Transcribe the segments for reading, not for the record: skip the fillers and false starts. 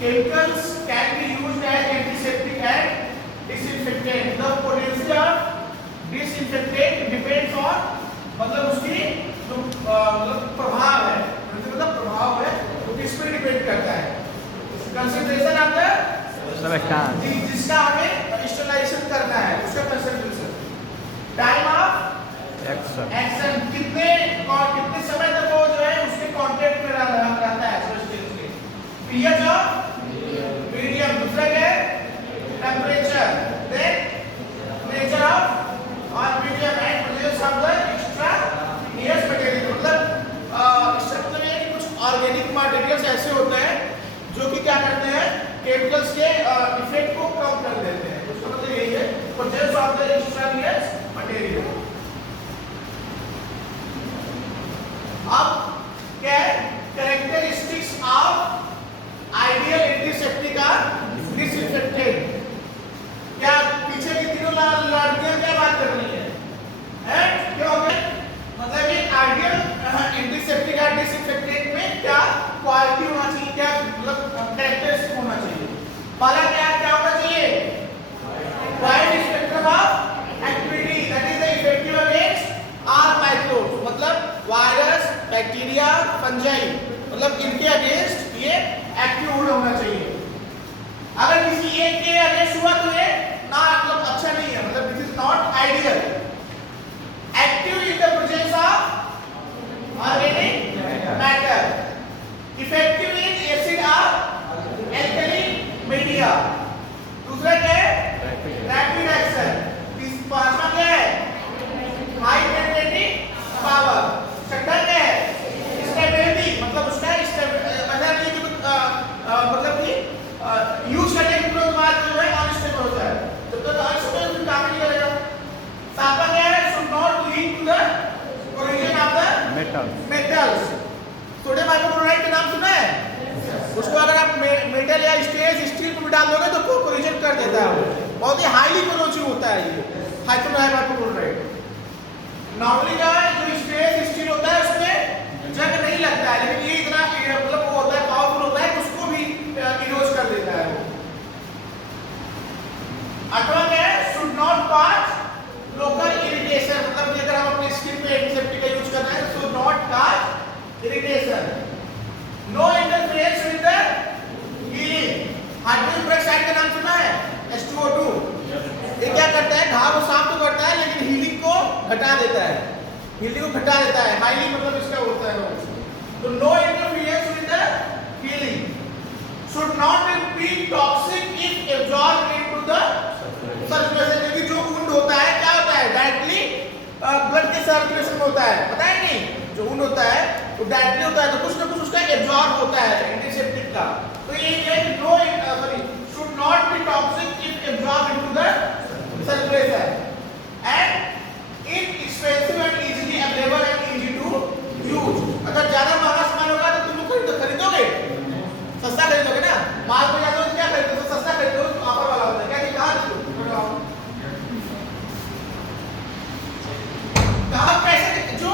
chemicals can be used as antiseptic and disinfectant. The potency of disinfectant depends on मतलब उसकी जो मतलब प्रभाव है, मतलब प्रभाव है वो किस पर डिपेंड करता है? कंसंट्रेशन ऑफ द सबस्टेंस, जिसका हमें स्टरलाइजेशन करना है उसका कंसंट्रेशन, टाइम ऑफ एक्शन, कितने समय तक वो जो है उसके कांटेक्ट में रहता है सबस्टेंस के, पीएच ऑफ मीडियम, दूसरा क्या है टेंपरेचर, देन नेचर ऑफ और medium and presence of the extraneous material. मतलब स्ट्रक्चर में कुछ ऑर्गेनिक मटेरियल्स ऐसे होते हैं जो कि क्या करते हैं केमिकल्स के इफेक्ट को कम कर देते हैं, उसका मतलब यही है presence of the extraneous material. अब क्या है कैरेक्टरिस्टिक्स ऑफ आइडियल एंटीसेप्टिक और डिसइंफेक्टेंट। क्या पीछे की तीनों लड़कियां क्या बात कर रही है क्यों? मतलब ये आइडियल एंटीसेप्टिक और डिसइंफेक्टेंट में क्या क्वालिटी होना चाहिए, क्या मतलब कैरेक्टरिस्टिक होना चाहिए? पहला क्या होना चाहिए? Wide spectrum of activity, that is the effective against all microbes, मतलब वायरस, बैक्टीरिया, फंजाई, मतलब इनके अगेंस्ट ये एक्टिव होना चाहिए। अगर किसी एक के अगेंस्ट हुआ तो ये ना मतलब अच्छा नहीं है, मतलब this is not ideal. Active in the presence of organic matter, effective in acid और एल्कली मीडिया, दूसरा क्या है रैपिड एक्शन, पांचवा क्या है हाई पेनिट्रेटिंग पावर, छठा क्या है स्टेबिलिटी, मतलब उसका मतलब कि यूज करने के तुरंत बाद जो है अनस्टेबल होता है, जब तक अनस्टेबल फिर काम नहीं करेगा। सातवां क्या है should not lead to the collision of the metals. Sodium hypochloride का नाम सुना है? उसको अगर आप मेटल या स्टील को भी डाल दोगे तो कोलिजन कर देता है, बहुत ही हाईली कोरोसिव होता है ये हाइपोक्लोराइड। नॉर्मली क्या है जो स्टील होता है उसमें जंग नहीं लगता है, लेकिन ये इतना मतलब वो होता है पावरफुल होता है कि उसको भी इरोज कर देता है वो। अथवा क्या है should not cause local irritation, मतलब कि अगर हम अपने स्किन पे एंटीसेप्टिक का यूज कर रहे हैं should not cause irritation. No interference with the healing, hydrogen peroxide का नाम सुना है H2O2, ये क्या करता है घाव को साफ तो करता है लेकिन हीलिंग को घटा देता है, हीलिंग को घटा देता है, हाईली मतलब इसका होता है। तो no interference with the healing, should not be toxic if absorbed into the circulation, क्योंकि जो वुंड होता है क्या होता है डायरेक्टली ब्लड के सर्कुलेशन में होता है, पता है नहीं? जो वुंड होता है वो डायरेक्टली होता है तो कुछ ना कुछ उसका एब्जॉर्ब होता है एंटीसेप्टिक का। तो ये है कि no should not be toxic if absorbed into the circulation and inexpensive and easily available and easy to use। अगर ज्यादा महंगा सामान होगा तो तुम खरीदोगे, सस्ता खरीदोगे ना, माल को जाते हो तो क्या खरीदते हो? सस्ता खरीदते हो, ऑफर वाला होता है, क्या कि कहां कैसे जो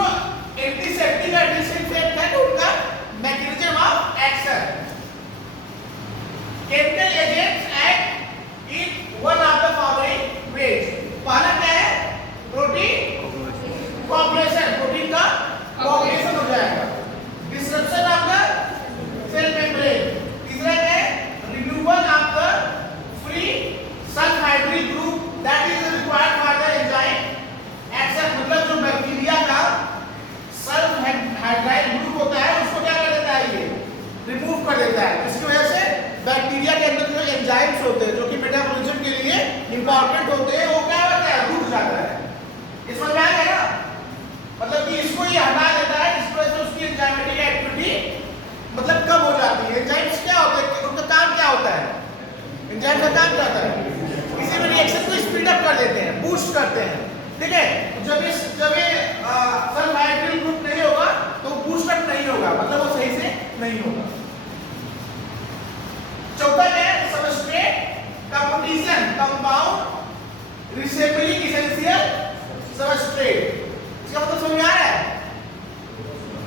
एंटीसेप्टिक और डिसइंफेक्ट है तो उनका mechanism of action, chemical agents act in one of the following ways. पहला क्या है प्रोटीन कोगुलेशन, प्रोटीन का कोगुलेशन हो जाएगा, destruction of the cell membrane, तीसरा है removal of the free sulfhydryl group that is required for the enzyme action, मतलब जो बैक्टीरिया का सल्फाइड्राइल ग्रुप होता है उसको क्या कर देता है ये रिमूव कर देता है, इसकी वजह से बैक्टीरिया के अंदर जो एंजाइम्स होते हैं जो कि मेटाबॉलिज्म के लिए इंपॉर्टेंट होते हैं वो क्या होता है रुक जाता है। इसमें क्या है ना मतलब कि इसको ये हटा देता है, इस वजह से उसकी एंजाइमेटिक एक्टिविटी मतलब कम हो जाती है। एंजाइम्स क्या होते हैं, उनका काम क्या होता है? एंजाइम का काम क्या होता है? किसी भी रिएक्शन को स्पीड अप कर देते हैं, बूस्ट करते हैं, ठीक है? जब ये सल्फाइड्रिल ग्रुप नहीं होगा तो बूस्ट अप नहीं होगा, मतलब वो सही से नहीं होगा। चौथा है substrate competition compound resembling essential substrate, इसका मतलब समझ आ रहा है?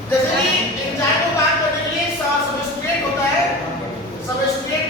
जैसे कि एंजाइम को काम करने के लिए सबस्ट्रेट होता है, सबस्ट्रेट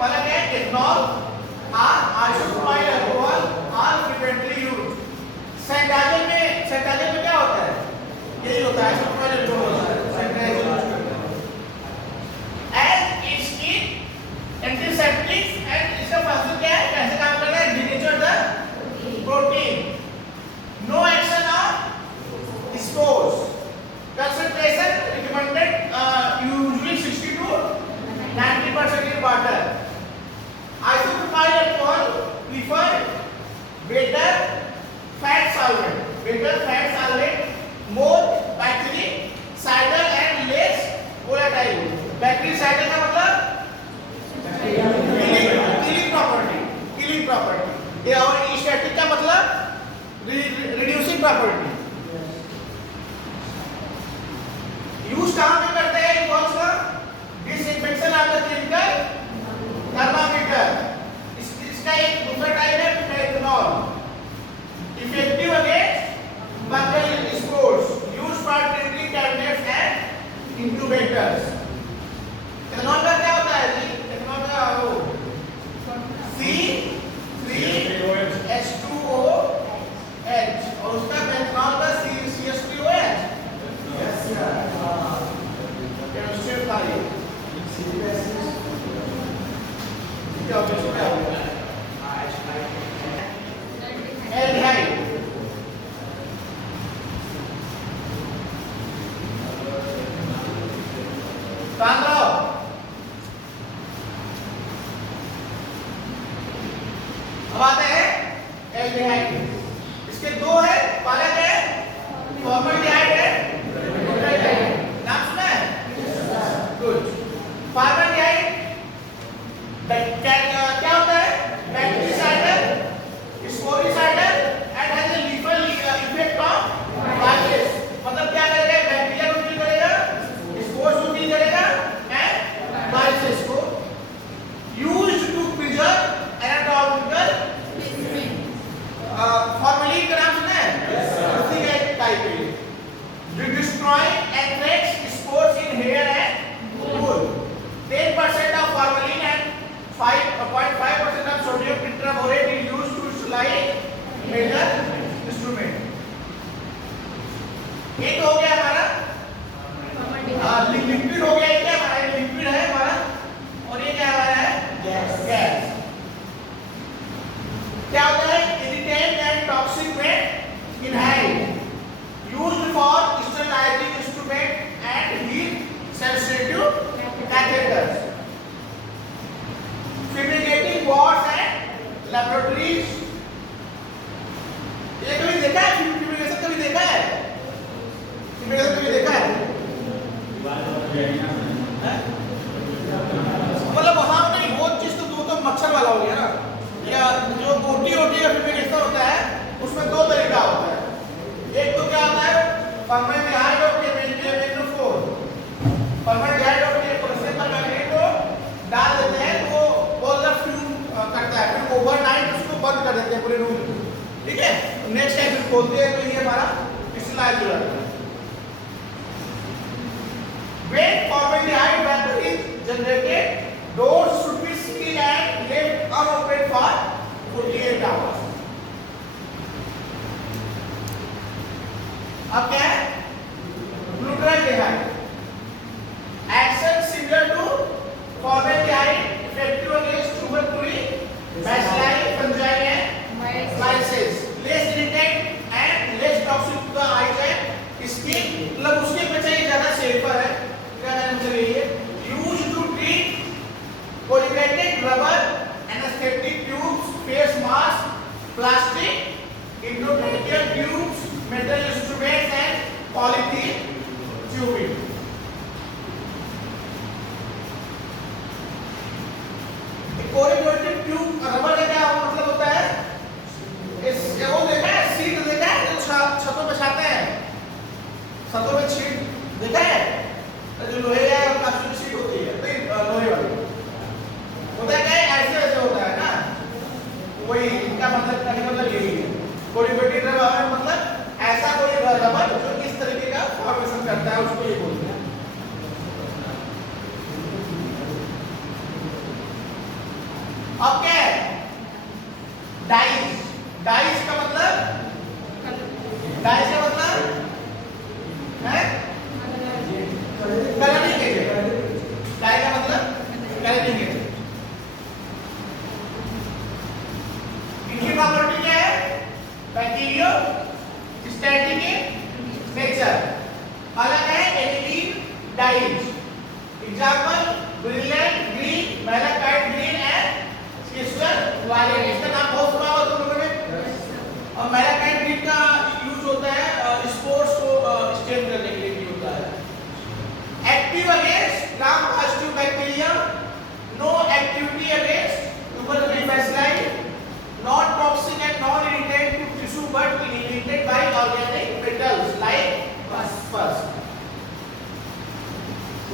पहला क्या है ethanol or isopropyl alcohol are frequently used. सैंटाजल में क्या होता है? यही होता है isopropyl alcohol होता है सैंटाजल यूज करते हैं as it's antiseptics and इसका फंक्शन क्या है? कैसे काम कर रहा है? denature the protein. No action on spores. Concentration recommended usually 60 to 90% in water. Isopropyl alcohol prefer better fat solvent, more bactericidal and less volatile. Bactericidal का मतलब killing property. ये और static का मतलब reducing property. यूज कहाँ पे करते हैं कौन सा? Disinfection of the clinical thermometer. इसका एक दूसरा टाइप है methanol. Effective against fungal spores used for treating cabinets and incubators. Methanol का क्या होता है जी? मेथनॉल का वो C3H2OH और उसका मेथनॉल का CH3OH. यस यार. केमिस्ट्री में था ये. क्या होता है? एल्डिहाइड. तांद्रो. अब आते हैं एल्डिहाइड. इसके दो है. पहला क्या है? फॉर्मल्डिहाइड है. नाम सुना है? गुड. फॉर्मल्डिहाइड क्या होता है? Bactericidal, sporicidal and has a lethal effect on virus. मतलब क्या करेगा? बैक्टीरिया को किल करेगा, स्पोर्स को किल करेगा एंड वायरस को. Used to preserve anatomical formalin का नाम सुना है? उसी का एक टाइप है. Destroy anthrax spores in hair and wool. 10% of formalin and 5.5% of sodium tetraborate is used to slide metal instrument. ये तो हो गया हमारा लिक्विड हो गया. ये क्या हमारा लिक्विड है हमारा और ये क्या हमारा है? गैस. क्या होता है? Irritant and toxic wet inhaled used for sterilizing instrument and heat sensitive catheters. Fumigating wards and laboratories. ये कभी देखा है? फ्यूमिगेशन कभी देखा है? फ्यूमिगेशन कभी देखा है? मतलब वहाँ नहीं वो चीज तो मच्छर वाला हो गया ना. या जो गोटी का फ्यूमिगेशन होता है उसमें दो तरीका होता है. एक तो क्या होता है? फॉर्मल्डिहाइड और केमेनोफोर. फॉर्मल्डिहाइड और केमेनोफोर को डाल देते हैं तो वो फ्यूम करता है. फिर ओवरनाइट उसको बंद कर देते हैं पूरे रूम को. ठीक है. नेक्स्ट टाइम फिर खोलते हैं तो ये हमारा क्रिस्टलाइज हो जाता है. When formaldehyde vapor is generated, doors should be sealed and left unopened for 48 hours. अब क्या है? ग्लूटाल्डिहाइड. Action similar to formaldehyde, effective against tuberculosis, bacilli, fungi and myces. Less irritant and less toxic to the eyes and skin. मतलब उसके अपेक्षा ये ज़्यादा safer है. क्या है मतलब ये? Used to treat corrugated rubber, anesthetic tubes, face mask, plastic, endotracheal tubes, metal instruments and polythene tubing. Corrugated tube rubber का क्या मतलब होता है? इस वो देखा है? सीट देखा है जो छतों पे छाते हैं. छतों पे सीट देखा है? जो लोहे या प्लास्टिक की सीट होती है तो लोहे वाली होता है. क्या ऐसे वैसे होता है ना. वही इनका मतलब यही है. कोरिगेटेड रबर मतलब ऐसा कोई रबर जो इस तरीके का फॉर्मेशन करता है उसको ये बोलते हैं.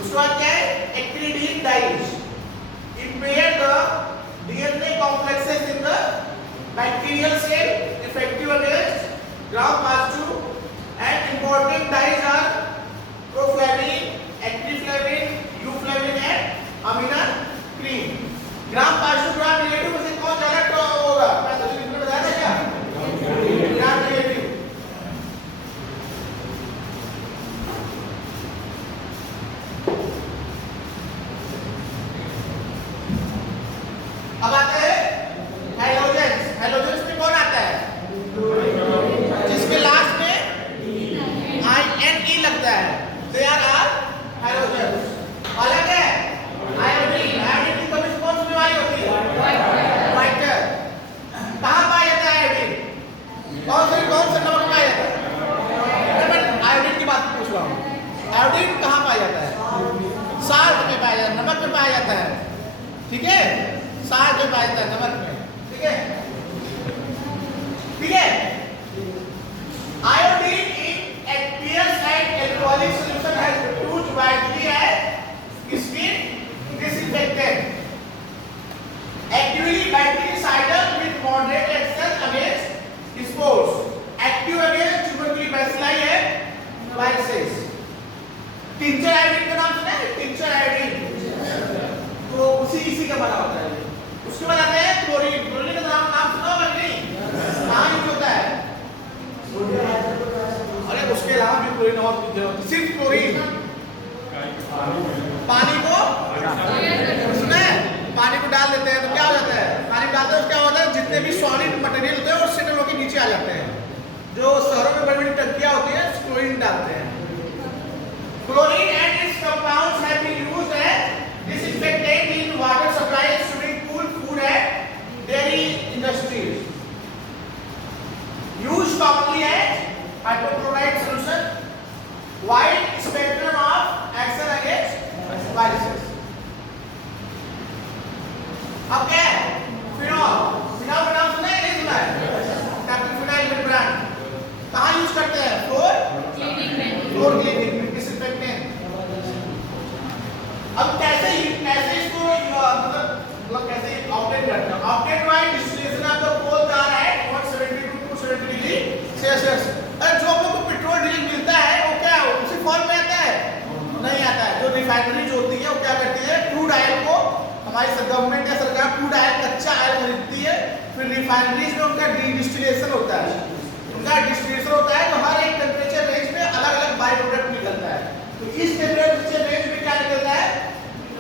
उसके बाद क्या है एक्टिनिडीन dies impair the DNA complexes in the bacterial cell effective against gram-positive and important dyes are proflavin, actiflavin, euflavin and aminacrin. gram-positive gram-negative में से कौन ज्यादा होगा? पैथोलॉजी में बताया था क्या? gram-negative. अब आता है हैलोजेंस. हैलोजेंस में कौन आता है? जिसके लास्ट में INE लगता है. They are halogens. अलग है आयोडीन. आयोडीन की कमी कौन सी बीमारी होती है? वाइटर. कहाँ पाया जाता है आयोडीन? कौन से नमक पाया जाता है? मैं आयोडीन की बात पूछ रहा हूँ. आयोडीन कहाँ पाया जाता है? साल्ट में पाया जाता है, नमक में पाया जाता है. ठीक है, साल्ट में पाया जाता है, नमक में. ठीक है, ठीक है. Iodine in aqueous and alcoholic solution has been used widely as skin disinfectant. Actively bactericidal with moderate action against spores. Active against tuberculosis bacilli and viruses. Tincture iodine का नाम सुना है? टिंचर आयोडीन तो इसी का बना होता है. उसके बाद आता है क्लोरीन. क्लोरीन का नाम सुना होगा कि नहीं? कहाँ यूज होता है? अरे उसके अलावा भी क्लोरीन और सिर्फ क्लोरीन. पानी को सुना है? पानी को डाल देते हैं तो क्या हो जाता है? पानी डालते हैं तो क्या होता है? जितने भी सॉलिड मटेरियल होते हैं वो सेटल होकर नीचे आ जाते हैं. जो शहरों में बड़ी बड़ी टंकियां होती हैं क्लोरीन डालते हैं. Chlorine and its compounds have been used as disinfectant in water supply, swimming pool, food and dairy industries. Used commonly as hydrochloride solution. Wide spectrum of action against viruses. अब क्या है? फिनॉल. फिनॉल का नाम सुना है नहीं सुना है? Captain phenyl membrane. कहाँ यूज करते हैं? फ्लोर क्लीनिंग में डिसइंफेक्टेंट. अब कैसे इसको मतलब कैसे ऑपरेट करते हैं? Operate by distillation of the coal tar at 170 to 270 degree Celsius. अरे जो आपको पेट्रोल डीजल मिलता है वो क्या उसी फॉर्म में आता है? नहीं आता है. जो रिफाइनरीज होती है वो क्या करती है? क्रूड ऑयल को हमारी गवर्नमेंट या सरकार क्रूड ऑयल कच्चा ऑयल खरीदती है. फिर रिफाइनरीज में उनका डिस्टिलेशन होता है. उनका डिस्टिलेशन होता है तो हर एक टेम्परेचर रेंज में अलग-अलग बाय प्रोडक्ट निकलता है. तो इस टेम्परेचर रेंज में क्या निकलता है?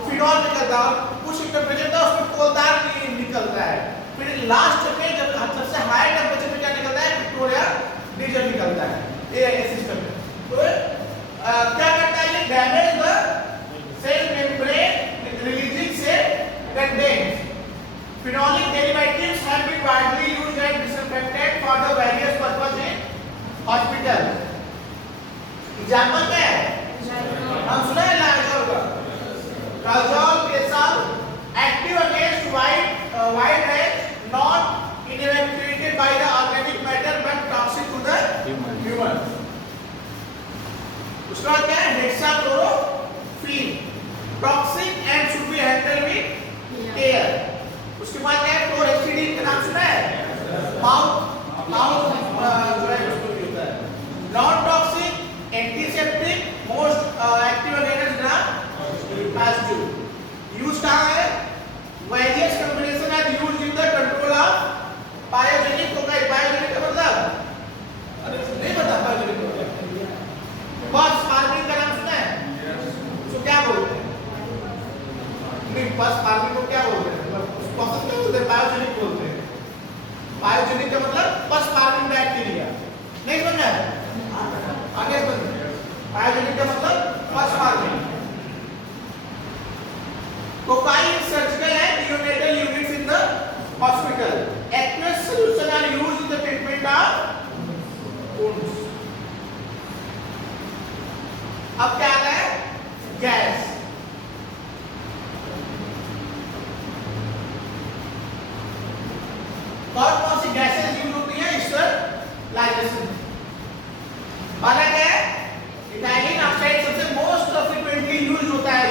फिनॉल निकलता है. कुछ टेम्परेचर था उसमें कोल tar निकलता है. फिर लास्ट में जब सबसे हाई टेम्परेचर में क्या निकलता है? पेट्रोल या डीजल निकलता है. ये सिस्टम है. तो क्या करता है? ये damage the cell membrane releasing cell contents. Phenolic derivatives have been widely used as disinfectant for the various purposes in hospital. Example क्या है? हम सुना है लाइजोल का. Lazole, Cresol, active against wide range, not inactivated by the organic matter but toxic to the human. उसके बाद क्या है? Hexachlorophene, toxic and should be handled with care. उसके बाद क्या है? Chlorhexidine का नाम सुना है? माउथ जो है उसको भी होता है. Non toxic, antiseptic, most active against gram-positive. Use कहाँ है? Various combination are used in the control of pyogenic. तो क्या pyogenic का मतलब? अरे नहीं पता pyogenic का मतलब. बस फार्मिंग का नाम सुना है? उसको क्या बोलते हैं? नहीं बस फार्मिंग को क्या बोलते हैं? प्रोसेस क्या बोलते हैं? pyogenic बोलते हैं. pyogenic का मतलब बस फार्मिंग बैक्टीरिया. नहीं समझा? आगे समझ. pyogenic का मतलब बस farming. Cocaine surgical and neonatal units in the hospital. Aqueous solution are used in the treatment of wounds. अब क्या आता है? गैस. कौन सी गैसेस यूज होती हैं स्टरलाइजेशन में? पहला क्या है? इथाइलिन ऑक्साइड सबसे मोस्ट फ्रीक्वेंटली यूज होता है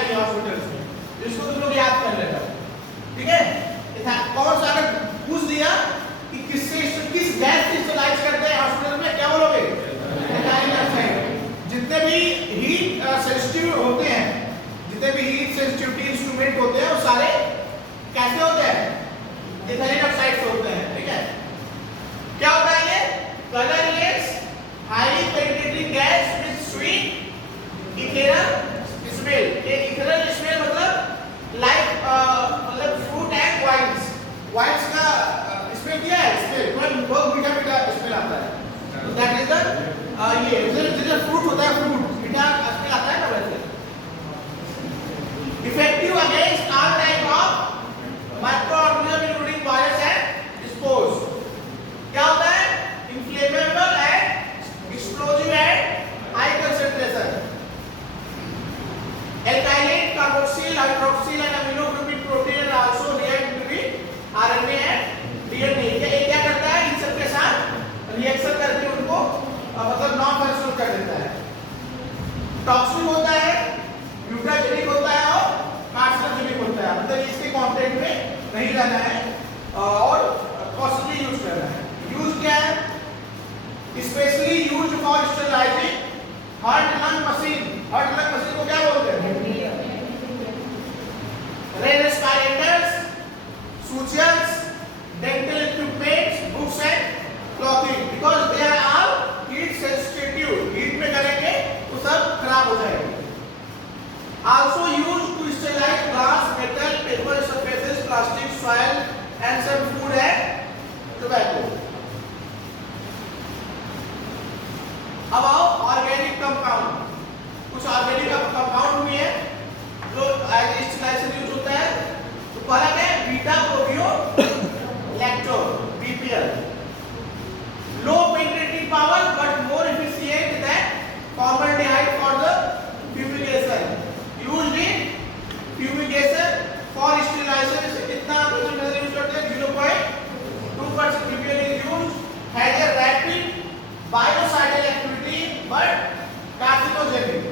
carcinogenic,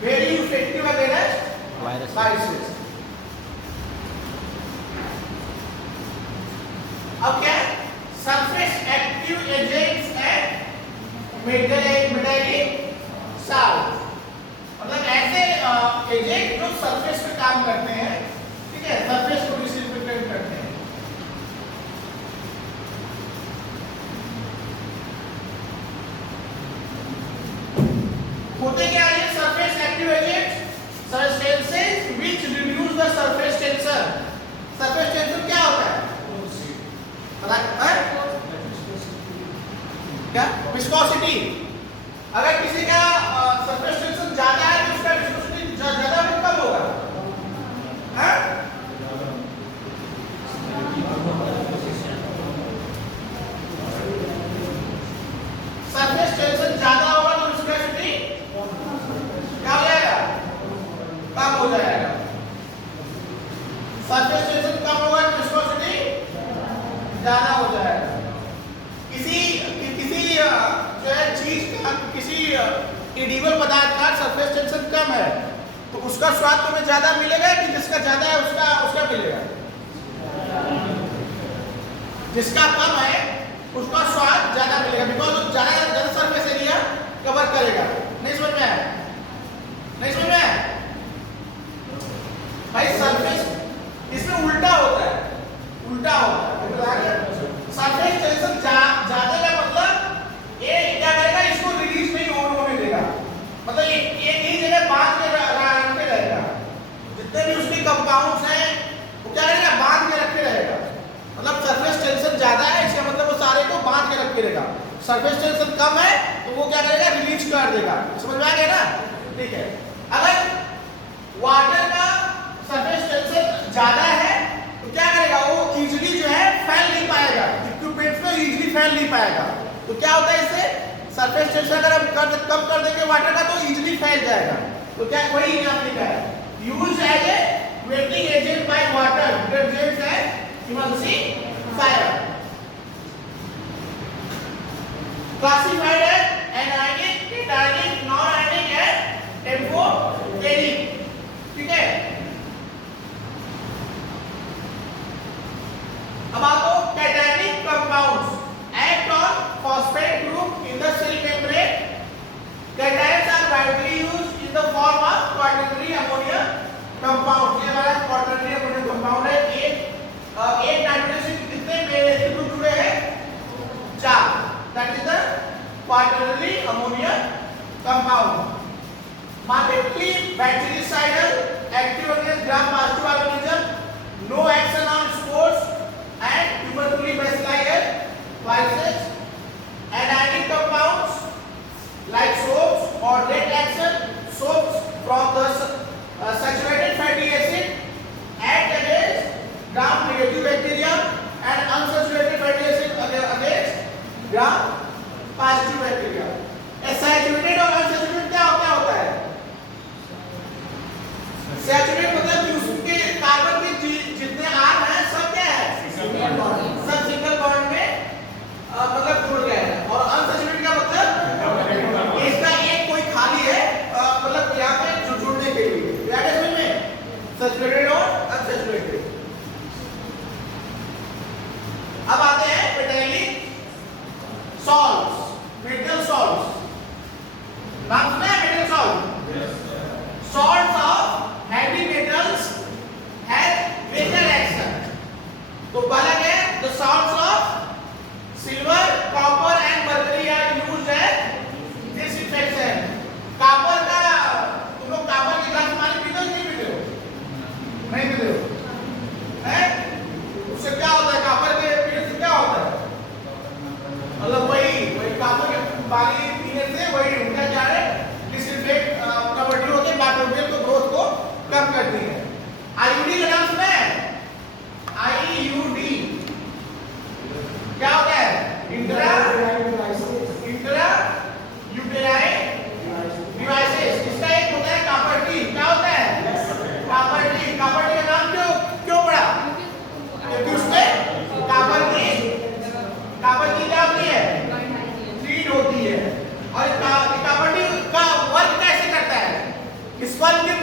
very effective against viruses. अब क्या surface active agents and metallic salt, मतलब ऐसे एजेंट जो सरफेस पे काम करते हैं, ठीक है, सरफेस को डिसइंफेक्ट करते हैं। होते क्या है surface active agents, substances which reduce the surface tension. Surface tension क्या होता है, पता है क्या, विस्कोसिटी। अगर किसी का सरफेस टेंशन ज्यादा है तो उसका विस्कोसिटी ज्यादा में कम होगा, हैं? सरफेस टेंशन ज्यादा होगा तो विस्कोसिटी क्या हो जाएगा, कम हो जाएगा। सरफेस टेंशन कम होगा तो विस्कोसिटी ज्यादा हो जाएगा। किसी जो है चीज का, किसी एडिबल पदार्थ का सरफेस टेंशन कम है तो उसका स्वाद तुम्हें ज्यादा मिलेगा कि जिसका ज्यादा है उसका मिलेगा, जिसका कम है उसका स्वाद ज्यादा मिलेगा, बिकॉज ज्यादा सरफेस एरिया कवर करेगा। नहीं समझ में आया, नहीं समझ में आया भाई। सरफेस इसमें उल्टा होता है, उल्टा होता है। सरफेस टेंशन ज्यादा का मतलब ये क्या करेगा, इसको रिलीज नहीं होने देगा, मतलब ये नहीं जगह बांध के रखे रहेगा। जितने भी उसके कंपाउंड्स हैं वो क्या करेगा, बांध के रखे रहेगा। मतलब सरफेस टेंशन ज्यादा है इसका मतलब वो सारे को बांध के रखे रहेगा। सरफेस टेंशन कम है तो वो क्या करेगा, रिलीज कर देगा। समझ में आ गया ना, ठीक है। अगर वाटर का सरफेस टेंशन ज्यादा है तो क्या करेगा, वो इजीली जो है फैल नहीं पाएगा, इक्विपमेंट्स में इजीली फैल नहीं पाएगा। तो क्या होता है इससे, सरफेस टेंशन अगर हम कम कर देंगे वाटर का तो इजीली फैल जाएगा। तो क्या वही यहाँ लिखा है, used as a wetting agent by water detergents and emulsifier, classified as anionic, cationic, non ionic and temporanic, ठीक है। अब आपको cationic compounds act on phosphate group in the cell membrane. Cations are widely used in the form of quaternary ammonia compound. ये हमारा quaternary ammonia compound है। एक nitrogen से कितने ग्रुप जुड़े हैं, 4, that is the quaternary ammonia compound. Markedly bactericidal, active against gram-positive organism, no action on spores and tuberculosis bacilli and viruses. Anionic compounds like soaps or late action soaps from the saturated fatty acid act against gram-negative bacteria and unsaturated fatty acid against gram-positive bacteria. Saturated और unsaturated क्या होता है? Saturated मतलब कि उसके carbon के जितने arm हैं सब क्या है, सब सिंगल बॉन्ड में मतलब जुड़ गए हैं। और अनसैचुरेटेड का मतलब इसका एक कोई खाली है, मतलब यहाँ पे जुड़ने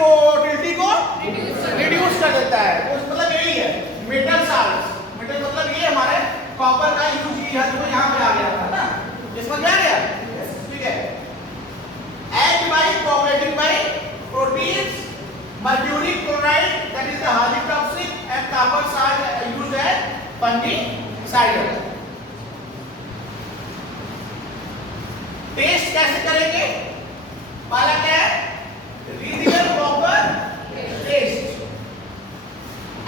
पोर्टेबिलिटी को रिड्यूस कर देता है। तो मतलब यही है मेटल साल्ट्स। मेटल मतलब ये हमारे कॉपर का यूज है जो यहाँ पे आ गया था ना, इसमें क्या गया, ठीक है। And by cooperating by proteins mercuric chloride that is the highly toxic and copper salt used as fungicide। Test कैसे करेंगे, पहला क्या है, regional proper test.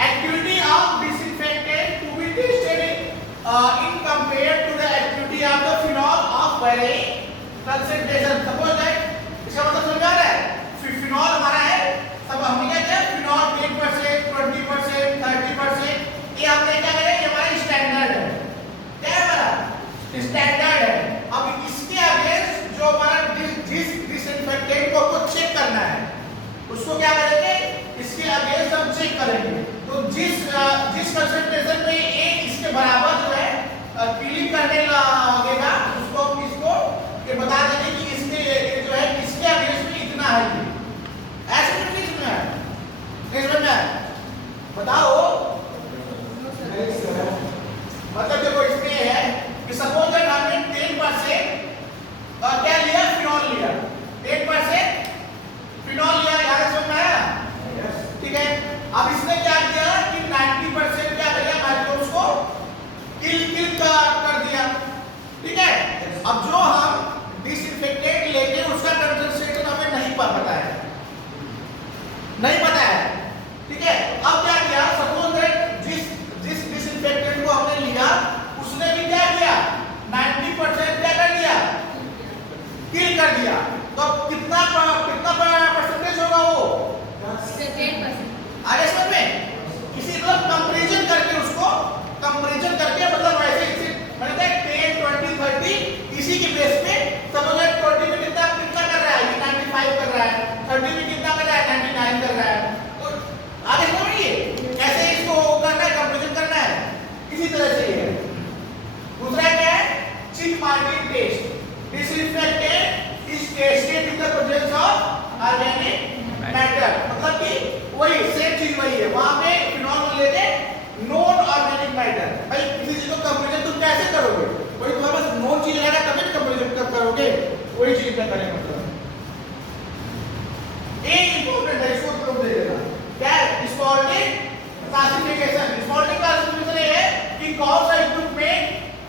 Activity of disinfectant to be tested in compare to the activity of the phenol of very concentration. Suppose that, इसका मतलब समझ आ रहा है, फिनॉल हमारा है, तब हमने क्या किया, फिनॉल 10%, 20%, 30%, ये हमने क्या करें, ये हमारा स्टैंडर्ड है, क्या है हमारा स्टैंडर्ड है। अब इसके अगेंस्ट जो हमारा जिस डिसइंफेक्टेंट को आपको चेक करना है उसको क्या करेंगे, इसके अगेंस्ट हम चेक करेंगे। तो जिस कंसंट्रेशन में ये इसके बराबर जो है क्लीन करने लगेगा, उसको इसको ये बता देंगे कि इसके जो है इसके अगेंस्ट में इतना है, ऐसे में बताओ। मतलब देखो इसमें है कि सपोज दैट हमने 10% क्या लिया, फिनॉल लिया, 10% फिनॉल लिया, याद समझ में आया, ठीक है। अब इसने क्या किया कि 90% क्या किया, माइक्रोब्स को किल कर दिया, ठीक है। अब जो हम डिसइंफेक्टेंट लेंगे उसका कंसंट्रेशन हमें नहीं पता है, नहीं पता है, ठीक है। अब क्या किया, सपोज दैट जिस डिसइंफेक्टेंट को हमने लिया उसने भी क्या किया, 90% क्या कर दिया, किल कर दिया। तो अब कितना परसेंटेज होगा वो, 10%। आगे समझ में, किसी मतलब कंपैरिजन करके, उसको कंपैरिजन करके, मतलब ऐसे इसे मैंने कहा 10, 20, 30 इसी के बेस पे, सपोज दैट 20 में कितना कर रहा है, ये 95 कर रहा है, 30 में कितना कर रहा है, 99 कर रहा है। तो आगे समझिए कैसे इसको करना है, कंपैरिजन करना है, इसी तरह से ये है। दूसरा क्या है, chip marking test. Disinfectant is tested in the presence of organic matter, मतलब कि वही सेम चीज वही है, वहां पे फिनॉल में लेते नॉन ऑर्गेनिक मैटर। भाई किसी चीज को कंपैरिजन तुम कैसे करोगे, वही तुम्हारे पास नॉन चीज रहेगा तभी कंपैरिजन करोगे, वही चीज में करेंगे। मतलब एक इंपॉर्टेंट है, इसको तुम दे देना, क्या है, स्पॉटिंग क्लासिफिकेशन। स्पॉटिंग क्लासिफिकेशन ये है कि कौन सा इक्विपमेंट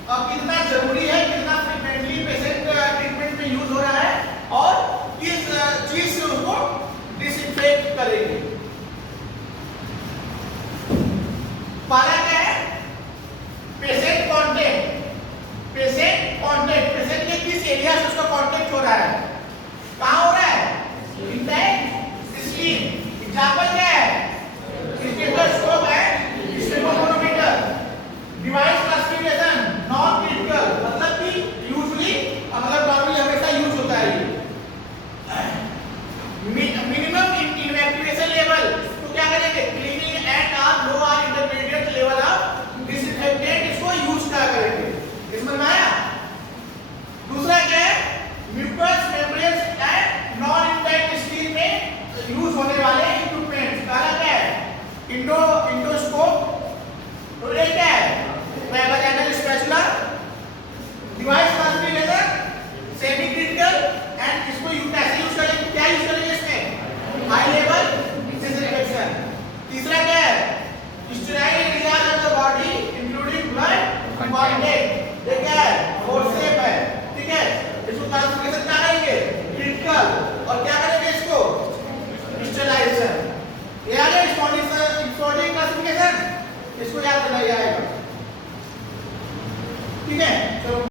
कितना जरूरी है, कितना फ्रीक्वेंटली पेशेंट ट्रीटमेंट में यूज हो रहा है, और किस चीज से उसको डिसइंफेक्ट करेंगे। पहला क्या है, पेशेंट कांटेक्ट। पेशेंट के किस एरिया से उसका कांटेक्ट हो रहा है, कहां हो रहा है, एग्जाम्पल क्या है, स्टेथोस्कोप है, स्टेथोमोनोमीटर। डिवाइस क्लासिफिकेशन, नॉन क्रिटिकल, मतलब कि यूजुअली मतलब नॉर्मली हमेशा यूज होता है ये। मिनिमम इवैक्यूएशन लेवल, तो क्या करेंगे, क्लीनिंग एट और लो और इंटरमीडिएट लेवल ऑफ डिसइंफेक्टेंट, इसको यूज क्या करेंगे, इसमें आया। दूसरा क्या है, mucous membranes and non intact steel में यूज होने वाले इक्विपमेंट्स। पहला क्या है, इंडोस्कोप, तो ये क्या है, वैजाइनल स्पैचुला। डिवाइस